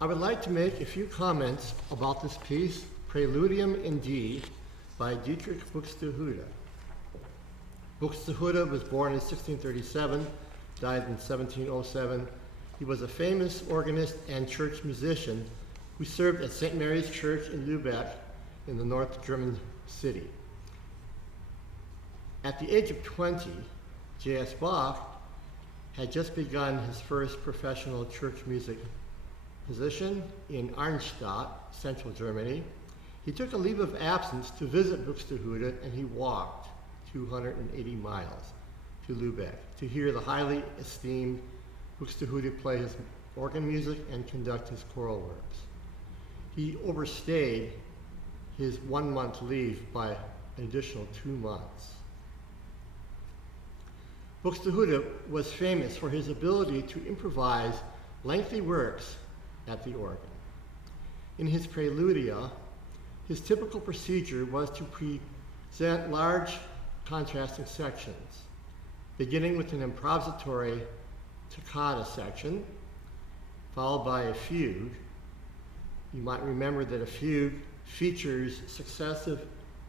I would like to make a few comments about this piece, Praludium in D by Dietrich Buxtehude. Buxtehude was born in 1637, died in 1707. He was a famous organist and church musician who served at St. Mary's Church in Lübeck in the North German city. At the age of 20, J.S. Bach had just begun his first professional church music position in Arnstadt, central Germany. He took a leave of absence to visit Buxtehude, and he walked 280 miles to Lübeck to hear the highly esteemed Buxtehude play his organ music and conduct his choral works. He overstayed his 1 month leave by an additional 2 months. Buxtehude was famous for his ability to improvise lengthy works at the organ. In his Praludia, his typical procedure was to present large contrasting sections, beginning with an improvisatory toccata section, followed by a fugue. You might remember that a fugue features successive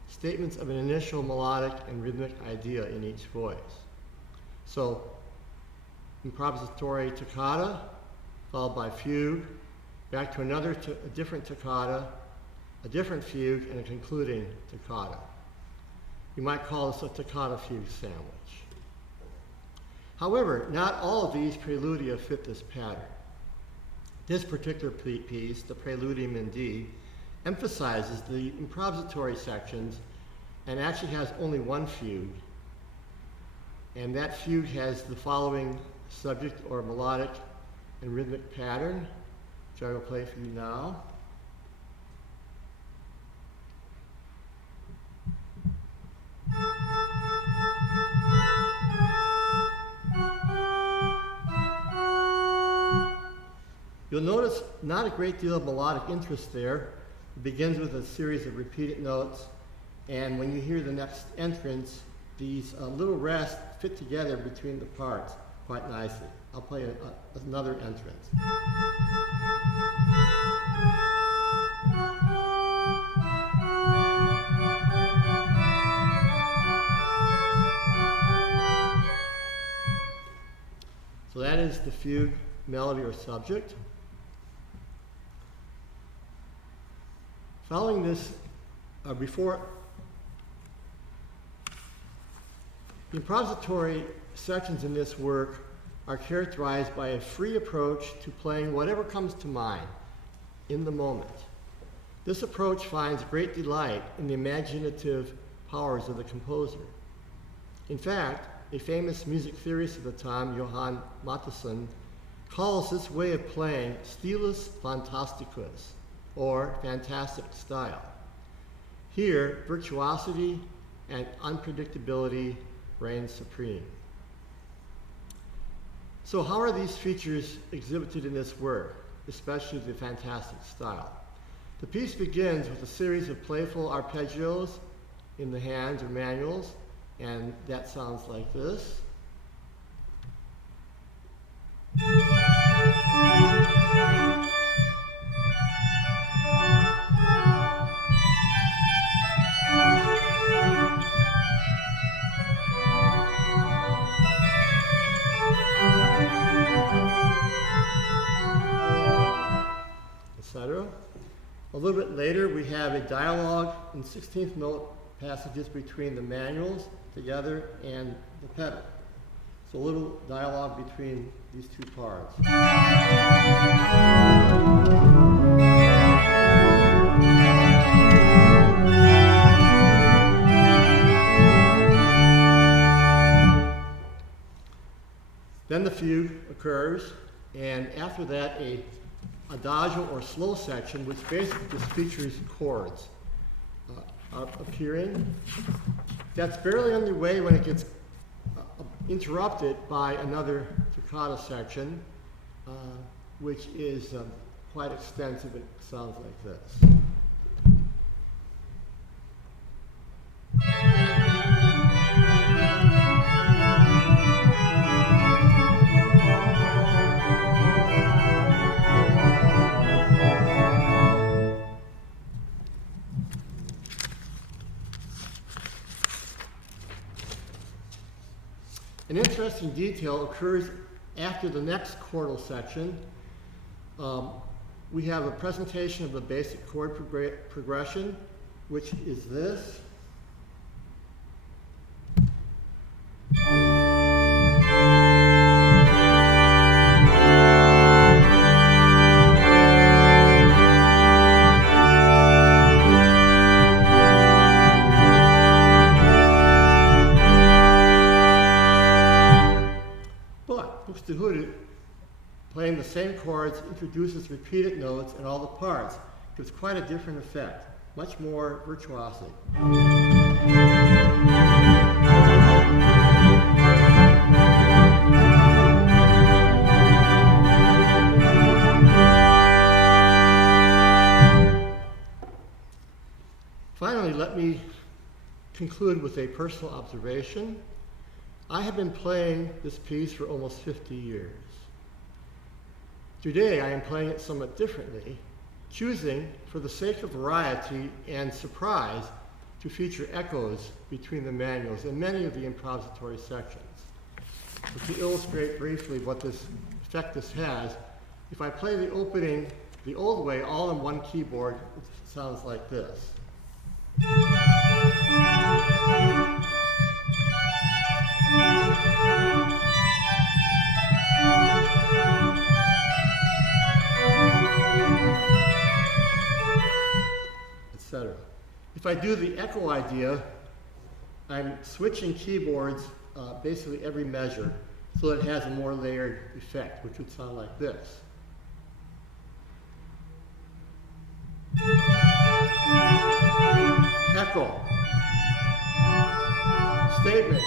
statements of an initial melodic and rhythmic idea in each voice. So, improvisatory toccata, followed by fugue, back to a different toccata, a different fugue, and a concluding toccata. You might call this a toccata fugue sandwich. However, not all of these preludia fit this pattern. This particular piece, the Praludium in D, emphasizes the improvisatory sections and actually has only one fugue. And that fugue has the following subject or melodic and rhythmic pattern, which I will play for you now. You'll notice not a great deal of melodic interest there. It begins with a series of repeated notes, and when you hear the next entrance, these little rests fit together between the parts quite nicely. I'll play another entrance. So that is the fugue melody or subject. Following this, the improvisatory sections in this work are characterized by a free approach to playing whatever comes to mind in the moment. This approach finds great delight in the imaginative powers of the composer. In fact, a famous music theorist of the time, Johann Mattheson, calls this way of playing stilus fantasticus, or fantastic style. Here, virtuosity and unpredictability reign supreme. So how are these features exhibited in this work, especially the fantastic style? The piece begins with a series of playful arpeggios in the hands or manuals, and that sounds like this. Etc. A little bit later, we have a dialogue in 16th note passages between the manuals together and the pedal. So a little dialogue between these two parts. Then the fugue occurs, and after that, a adagio or slow section, which basically just features chords appearing. That's barely underway when it gets interrupted by another toccata section, which is quite extensive. It sounds like this. interesting detail occurs after the next chordal section. We have a presentation of the basic chord progression, which is this. But Buxtehude, playing the same chords, introduces repeated notes in all the parts. Gives quite a different effect, much more virtuosic. Finally, let me conclude with a personal observation. I have been playing this piece for almost 50 years. Today, I am playing it somewhat differently, choosing, for the sake of variety and surprise, to feature echoes between the manuals in many of the improvisatory sections. But to illustrate briefly what this effect this has, if I play the opening the old way, all in one keyboard, it sounds like this. Etc. If I do the echo idea, I'm switching keyboards basically every measure so that it has a more layered effect, which would sound like this. Echo. Statement.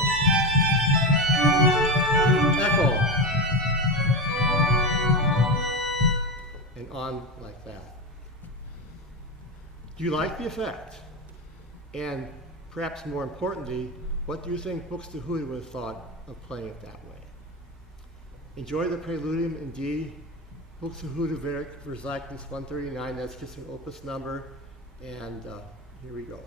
Echo. And on like that. Do you like the effect? And perhaps more importantly, what do you think Buxtehude would have thought of playing it that way? Enjoy the Praludium in D, Buxtehude Verzeichnis 139, that's just an opus number, and here we go.